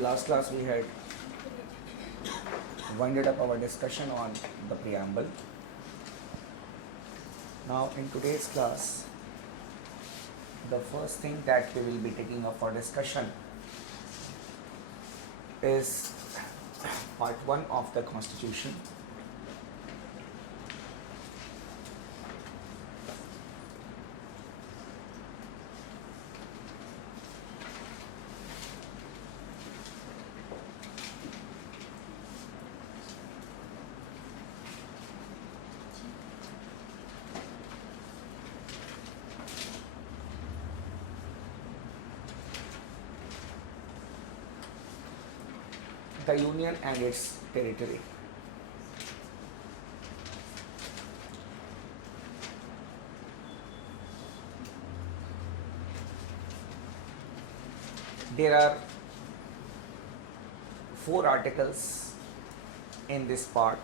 last class we had winded up our discussion on the preamble. Now in today's class, the first thing that we will be taking up for discussion is part 1 of the Constitution. The Union and its territory. There are 4 articles in this part,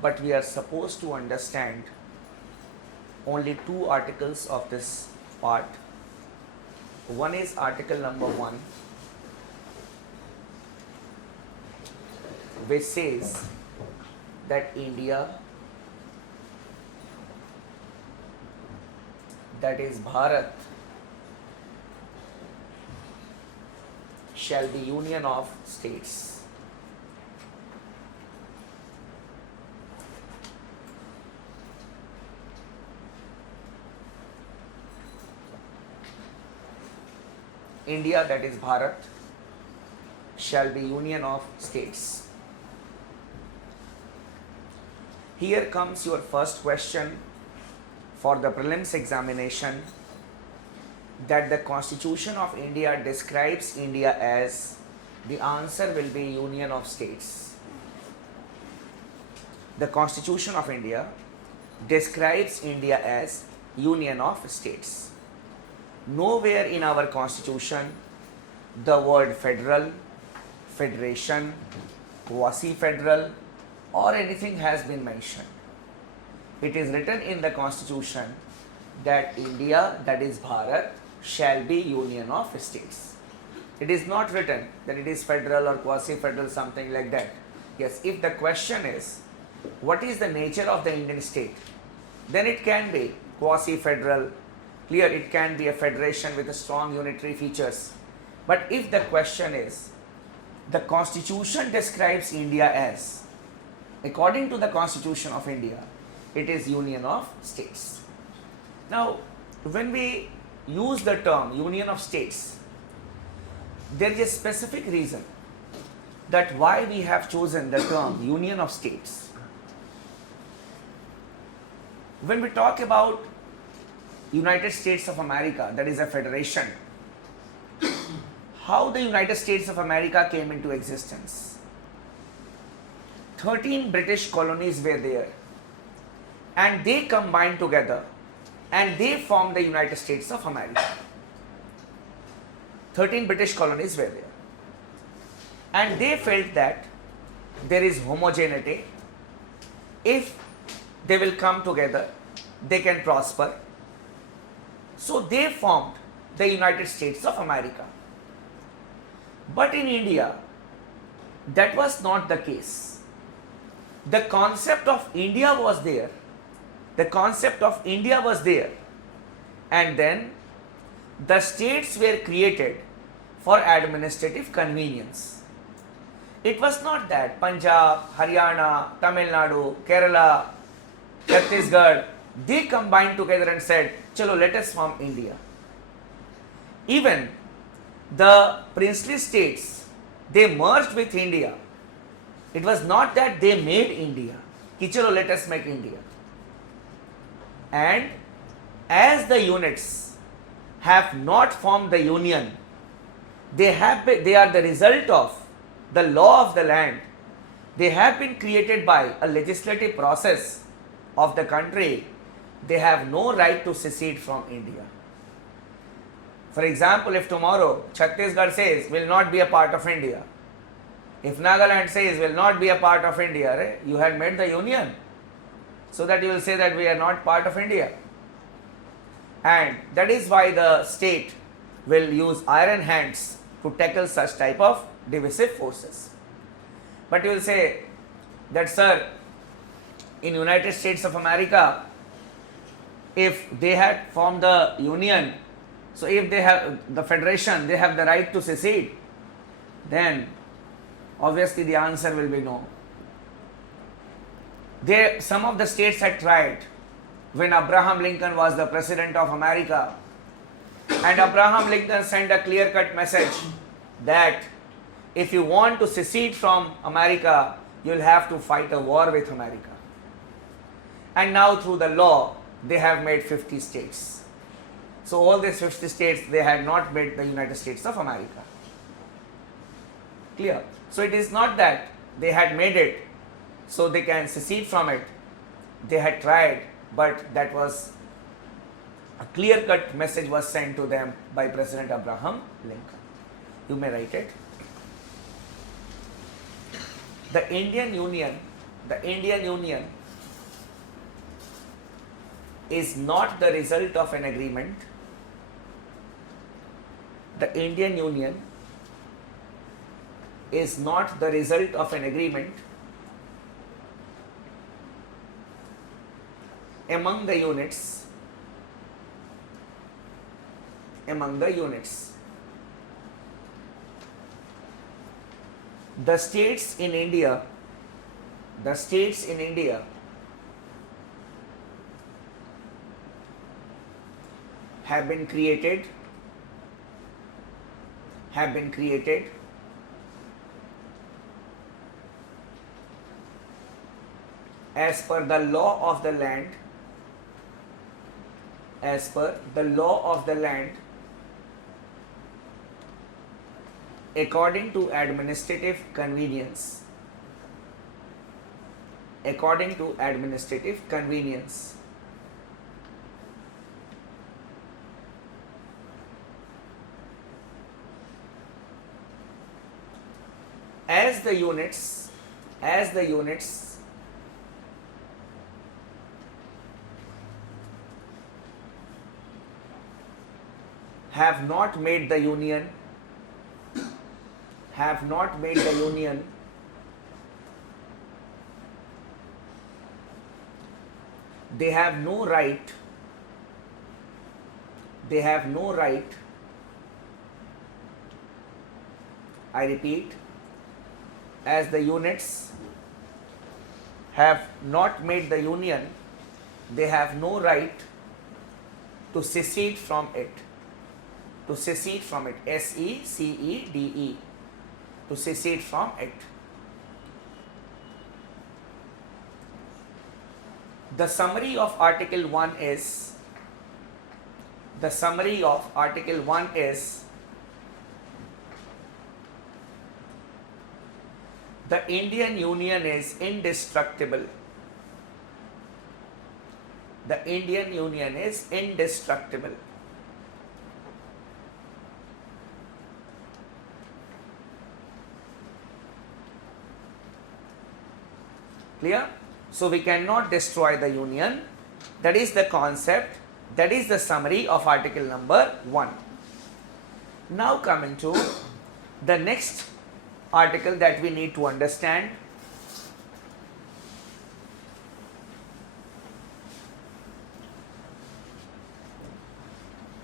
but we are supposed to understand only 2 articles of this part. One is article number 1, which says that India, that is Bharat, shall be union of states. India, that is Bharat, shall be union of states. Here comes your first question for the prelims examination, that the Constitution of India describes India as, the answer will be union of states. The Constitution of India describes India as union of states. Nowhere in our Constitution the word federal, federation, quasi-federal or anything has been mentioned. It is written in the Constitution that India, that is Bharat, shall be union of states. It is not written that it is federal or quasi-federal, something like that. Yes, if the question is, what is the nature of the Indian state? Then it can be quasi-federal. Clear, it can be a federation with a strong unitary features. But if the question is, the Constitution describes India as, according to the Constitution of India, it is union of states. Now, when we use the term union of states, there is a specific reason that why we have chosen the term union of states. When we talk about United States of America, that is a federation, how the United States of America came into existence? 13 British colonies were there and they combined together and they formed the United States of America. 13 British colonies were there and they felt that there is homogeneity. If they will come together, they can prosper. So they formed the United States of America. But in India, that was not the case. The concept of India was there. The concept of India was there. And then the states were created for administrative convenience. It was not that Punjab, Haryana, Tamil Nadu, Kerala, Chhattisgarh, they combined together and said, chalo, let us form India. Even the princely states, they merged with India. It was not that they made India, ki chalo, let us make India. And as the units have not formed the union, they are the result of the law of the land. They have been created by a legislative process of the country. They have no right to secede from India. For example, if tomorrow Chhattisgarh says will not be a part of India, if Nagaland says will not be a part of India, right? You had made the union so that you will say that we are not part of India. And that is why the state will use iron hands to tackle such type of divisive forces. But you will say that, sir, in United States of America, if they had formed the union, so if they have the federation, they have the right to secede, then obviously the answer will be no. Some of the states had tried when Abraham Lincoln was the president of America, and Abraham Lincoln sent a clear-cut message that if you want to secede from America, you will have to fight a war with America. And now through the law, they have made 50 states. So all these 50 states, they had not made the United States of America. Clear? So it is not that they had made it so they can secede from it. They had tried, but that was a clear-cut message was sent to them by President Abraham Lincoln. You may write it. The Indian Union is not the result of an agreement. The Indian Union is not the result of an agreement among the units. The states in India have been created as per the law of the land, according to administrative convenience. As the units have not made the union, they have no right I repeat, as the units have not made the union, they have no right to secede from it. S-E-C-E-D-E, to secede from it. The summary of Article 1 is, the Indian Union is indestructible. Clear? So we cannot destroy the union. That is the concept. That is the summary of article number 1. Now coming to the next article that we need to understand.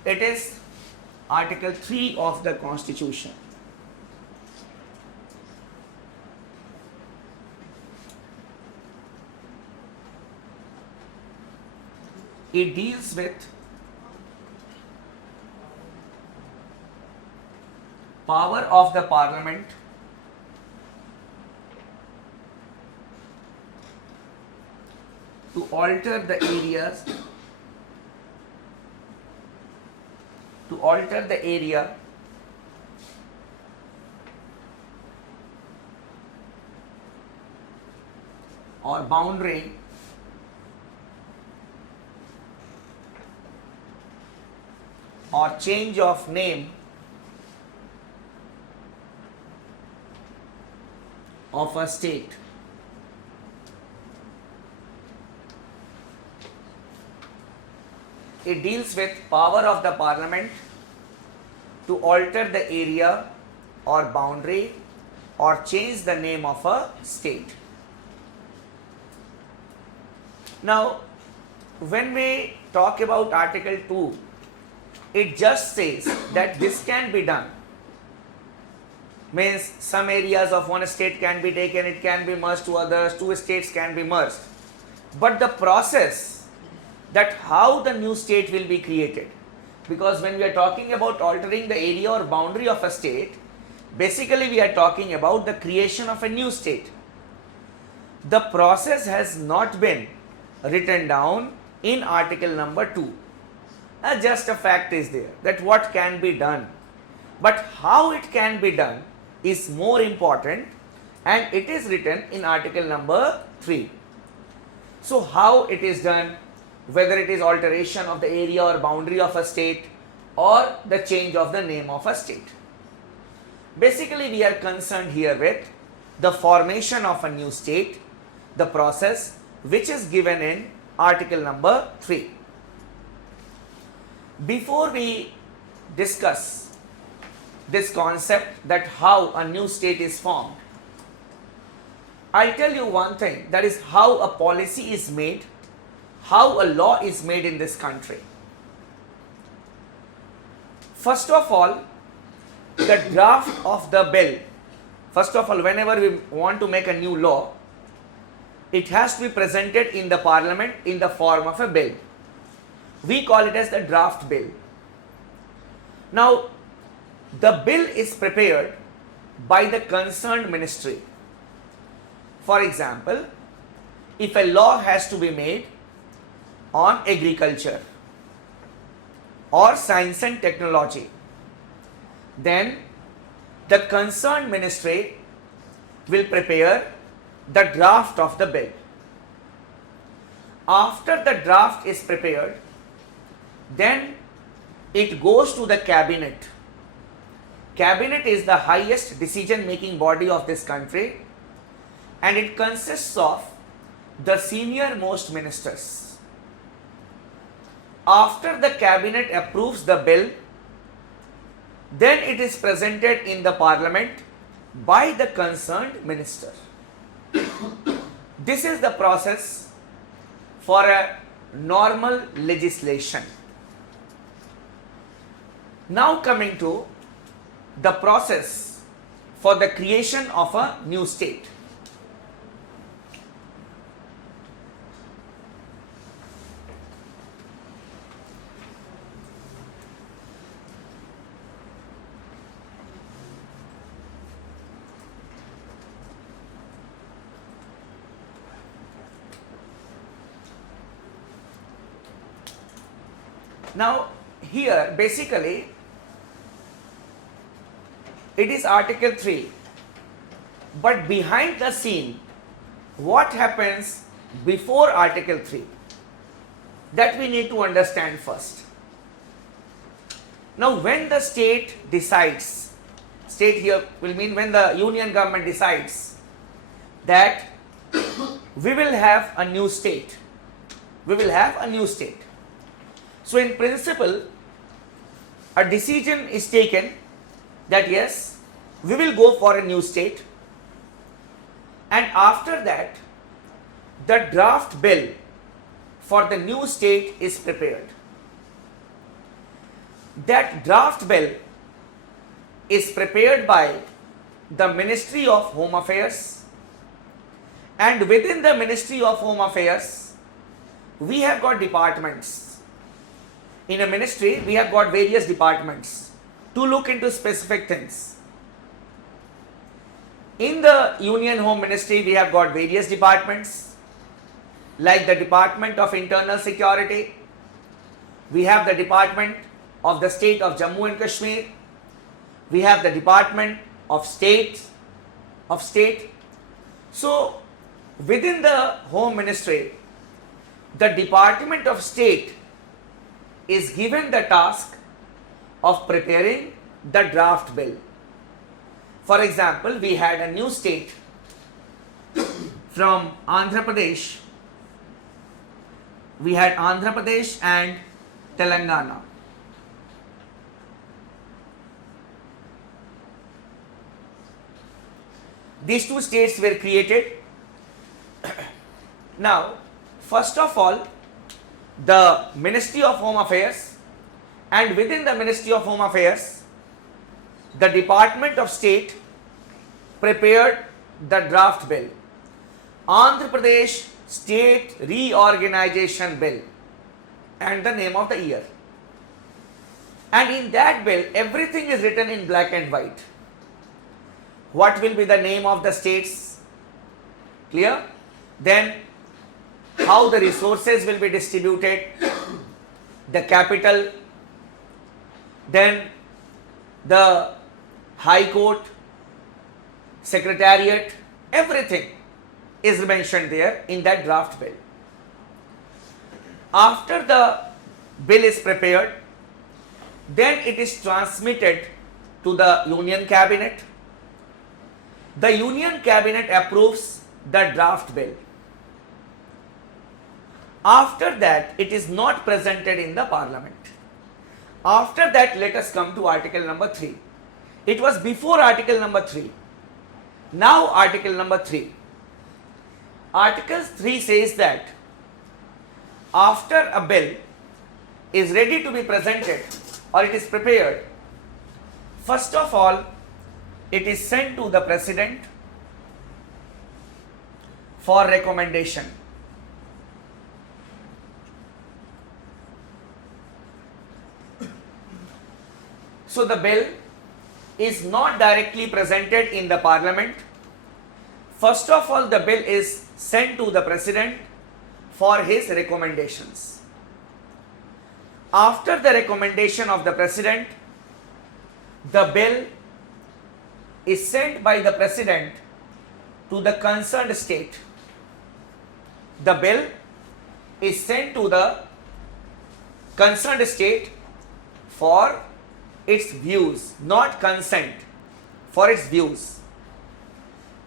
It is Article 3 of the Constitution. It deals with power of the Parliament to alter the area or boundary or change of name of a state. It deals with power of the Parliament to alter the area or boundary or change the name of a state. Now, when we talk about Article 2, it just says that this can be done. Means some areas of one state can be taken, it can be merged to others, two states can be merged. But the process that how the new state will be created, because when we are talking about altering the area or boundary of a state, basically we are talking about the creation of a new state. The process has not been written down in article number 2. Just a fact is there that what can be done, but how it can be done is more important, and it is written in article number 3. So how it is done, whether it is alteration of the area or boundary of a state or the change of the name of a state. Basically we are concerned here with the formation of a new state, the process which is given in article number 3. Before we discuss this concept that how a new state is formed, I'll tell you one thing, that is how a policy is made, how a law is made in this country. First of all, the draft of the bill, first of all, whenever we want to make a new law, it has to be presented in the parliament in the form of a bill. We call it as the draft bill. Now, the bill is prepared by the concerned ministry. For example, if a law has to be made on agriculture or science and technology, then the concerned ministry will prepare the draft of the bill. After the draft is prepared, then it goes to the cabinet. Cabinet is the highest decision-making body of this country, and it consists of the senior most ministers. After the cabinet approves the bill, then it is presented in the parliament by the concerned minister. This is the process for a normal legislation. Now coming to the process for the creation of a new state. Now here basically it is article 3, but behind the scene what happens before article 3, that we need to understand first. Now when the state decides, state here will mean when the union government decides that we will have a new state, we will have a new state. So in principle, a decision is taken that yes, we will go for a new state, and after that, the draft bill for the new state is prepared. That draft bill is prepared by the Ministry of Home Affairs, and within the Ministry of Home Affairs, we have got departments. In a ministry, we have got various departments to look into specific things. In the Union Home Ministry, we have got various departments, like the Department of Internal Security. We have the Department of the State of Jammu and Kashmir. We have the Department of State. So, within the Home Ministry, the Department of State is given the task of preparing the draft bill. For example, we had a new state from Andhra Pradesh. We had Andhra Pradesh and Telangana. these two states were created. Now, first of all, the Ministry of Home Affairs, and within the Ministry of Home Affairs, the Department of State prepared the draft bill, Andhra Pradesh State Reorganization Bill, and the name of the year. And in that bill, everything is written in black and white. What will be the name of the states? Clear? Then how the resources will be distributed, the capital, then the High Court, Secretariat, everything is mentioned there in that draft bill. After the bill is prepared, then it is transmitted to the Union Cabinet. The Union Cabinet approves the draft bill. After that, it is not presented in the Parliament. After that, let us come to article number 3. It was before article number 3. Now article number 3. Article 3 says that after a bill is ready to be presented or it is prepared, first of all, it is sent to the President for recommendation. So the bill is not directly presented in the Parliament. First of all, the bill is sent to the President for his recommendations. After the recommendation of the President, the bill is sent by the President to the concerned state. The bill is sent to the concerned state for its views, not consent, for its views.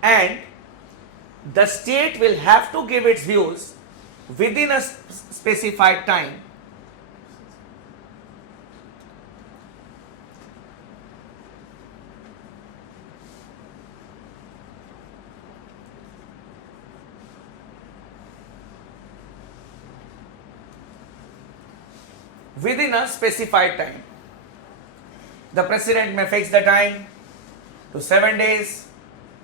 And the state will have to give its views within a specified time. Within a specified time. The President may fix the time to 7 days,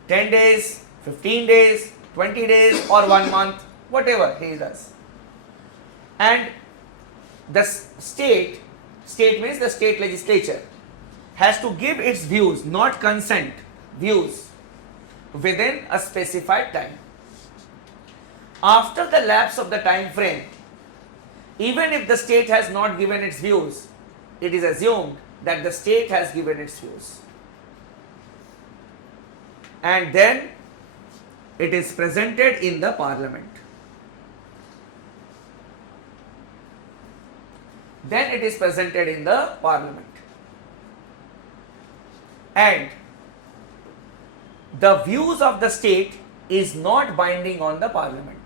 10 days, 15 days, 20 days or 1 month, whatever he does. And the state means the state legislature, has to give its views, not consent, views within a specified time. After the lapse of the time frame, even if the state has not given its views, it is assumed that the state has given its views. And then it is presented in the Parliament. Then it is presented in the Parliament. And the views of the state is not binding on the Parliament.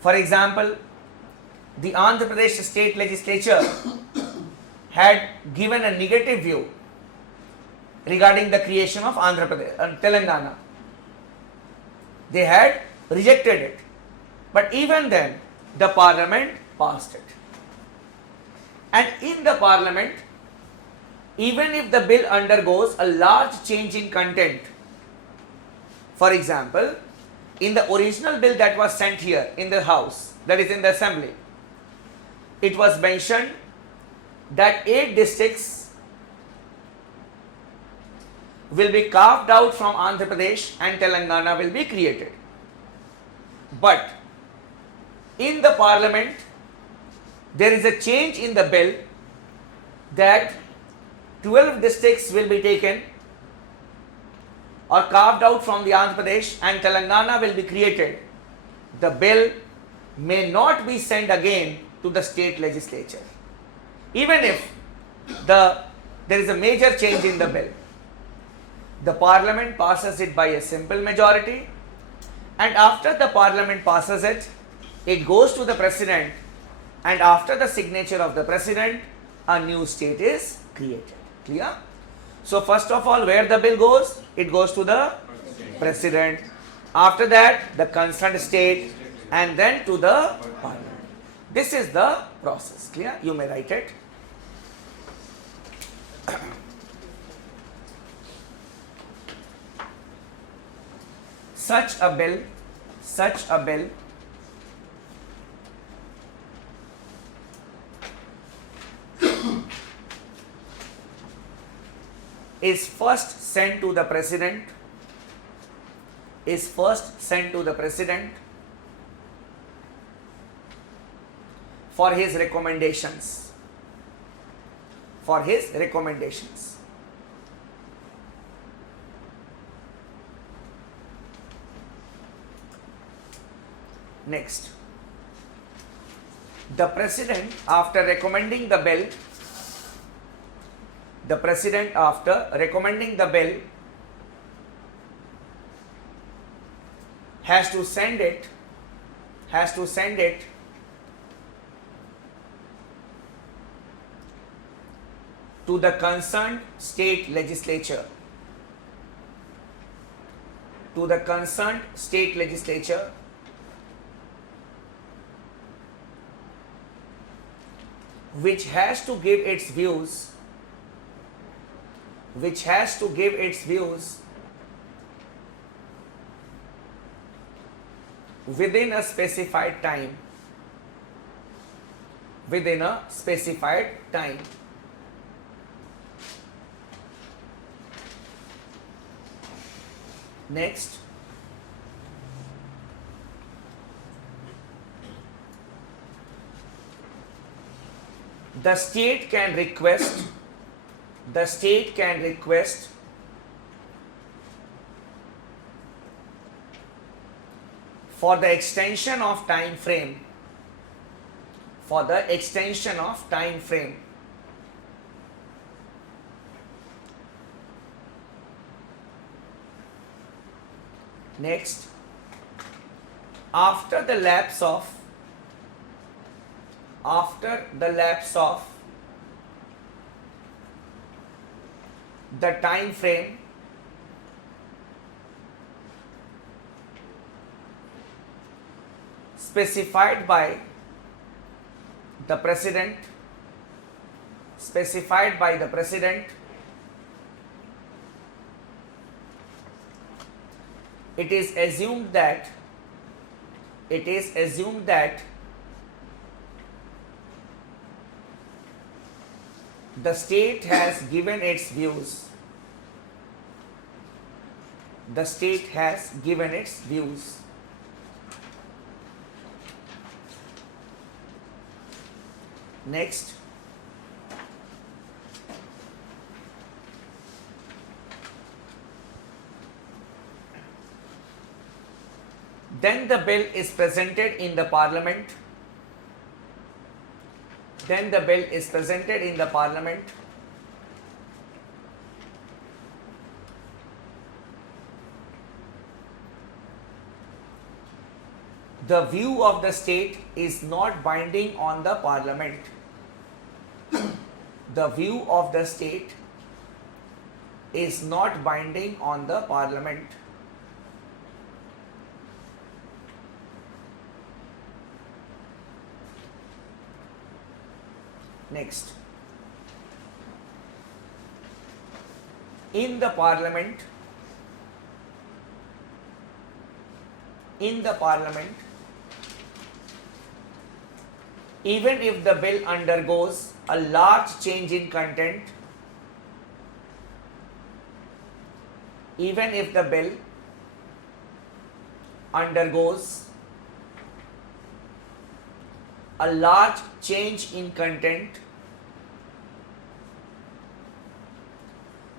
For example, the Andhra Pradesh state legislature had given a negative view regarding the creation of Andhra Pradesh, Telangana. They had rejected it. But even then, the Parliament passed it. And in the Parliament, even if the bill undergoes a large change in content, for example, in the original bill that was sent here in the House, that is in the Assembly, it was mentioned that 8 districts will be carved out from Andhra Pradesh and Telangana will be created. But in the Parliament, there is a change in the bill that 12 districts will be taken or carved out from the Andhra Pradesh and Telangana will be created. The bill may not be sent again to the state legislature. Even if there is a major change in the bill, the Parliament passes it by a simple majority, and after the Parliament passes it, it goes to the President, and after the signature of the President, a new state is created. Clear? So first of all, where the bill goes? It goes to the President. After that, the concerned state, and then to the parliament. This is the process. Clear? You may write it. Such a bill is first sent to the president for his recommendations. Next, the president after recommending the bill has to send it to the concerned state legislature, which has to give its views within a specified time. Next, the state can request for the extension of time frame. Next, after the lapse of the time frame specified by the president, it is assumed that the state has given its views. Next, then the bill is presented in the parliament. The view of the state is not binding on the parliament. The view of the state is not binding on the parliament. Next, in the parliament, even if the bill undergoes a large change in content,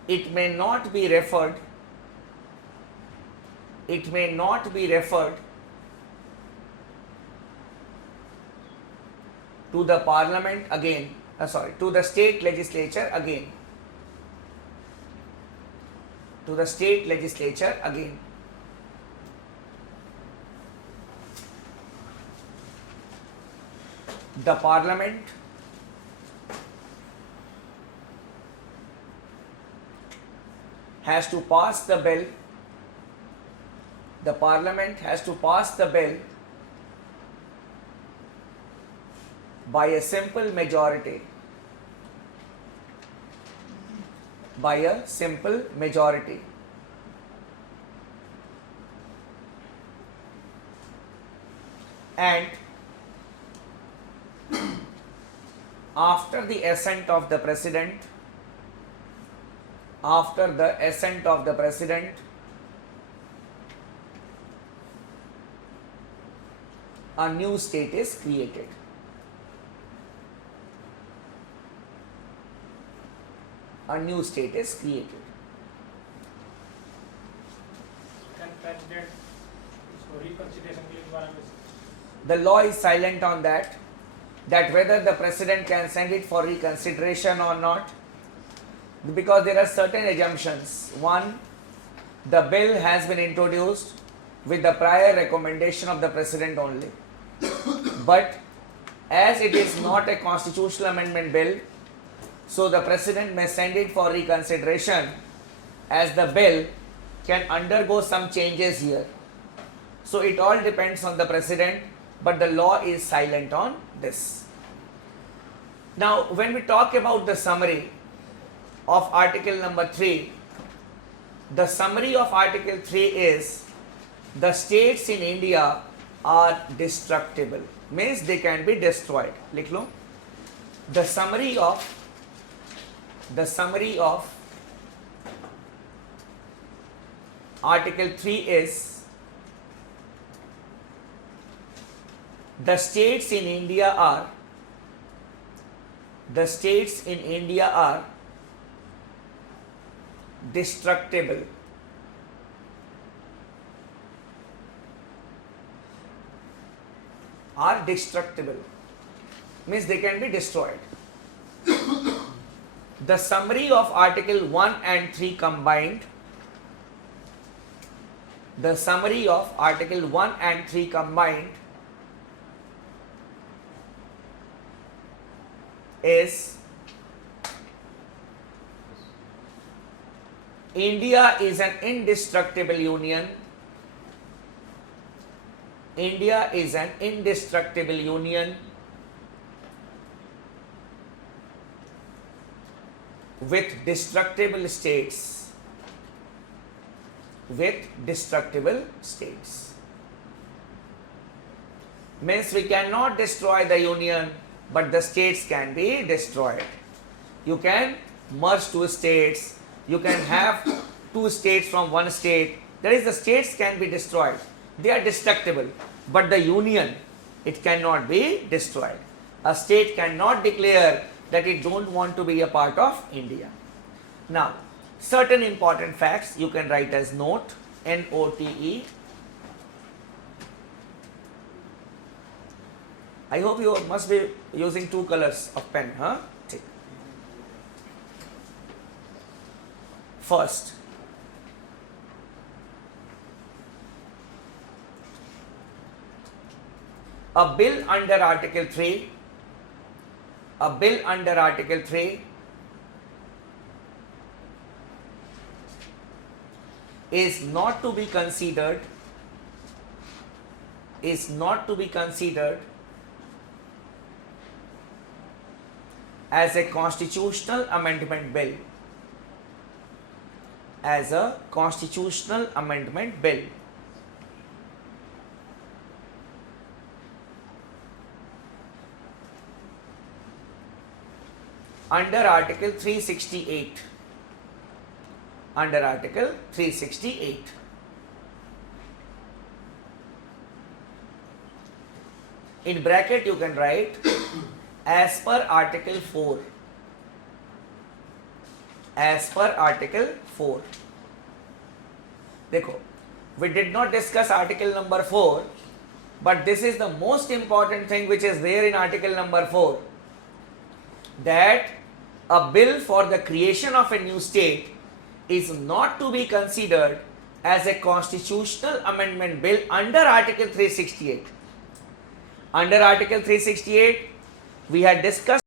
it may not be referred to the parliament again, to the state legislature again. The parliament has to pass the bill The Parliament has to pass the bill by a simple majority. By a simple majority. And after the assent of the President, a new state is created. A new state is created. And President, so reconsideration के लिए दोबारा में The law is silent on that whether the President can send it for reconsideration or not, because there are certain assumptions. One, the bill has been introduced with the prior recommendation of the President only. But as it is not a constitutional amendment bill, so the President may send it for reconsideration, as the bill can undergo some changes here. So it all depends on the President, but the law is silent on this. Now, when we talk about the summary of Article number 3, the summary of Article 3 is the states in India are destructible, means they can be destroyed. लिख लो. The summary of Article 3 is the states in India are destructible. Are destructible means they can be destroyed. The summary of Article 1 and 3 combined, the summary of Article 1 and 3 combined is India is an indestructible union. India is an indestructible union with destructible states. Means we cannot destroy the union, but the states can be destroyed. You can merge two states, you can have two states from one state. That is, the states can be destroyed. They are destructible, but the union, it cannot be destroyed. A state cannot declare that it don't want to be a part of India. Now, certain important facts you can write as note, N-O-T-E. I hope you must be using two colors of pen, huh? Take. First, a bill under Article 3, is not to be considered as a constitutional amendment bill. Under Article 368. In bracket you can write as per Article 4. देखो, we did not discuss Article number 4, but this is the most important thing which is there in Article number 4, that a bill for the creation of a new state is not to be considered as a constitutional amendment bill under Article 368. Under Article 368, we had discussed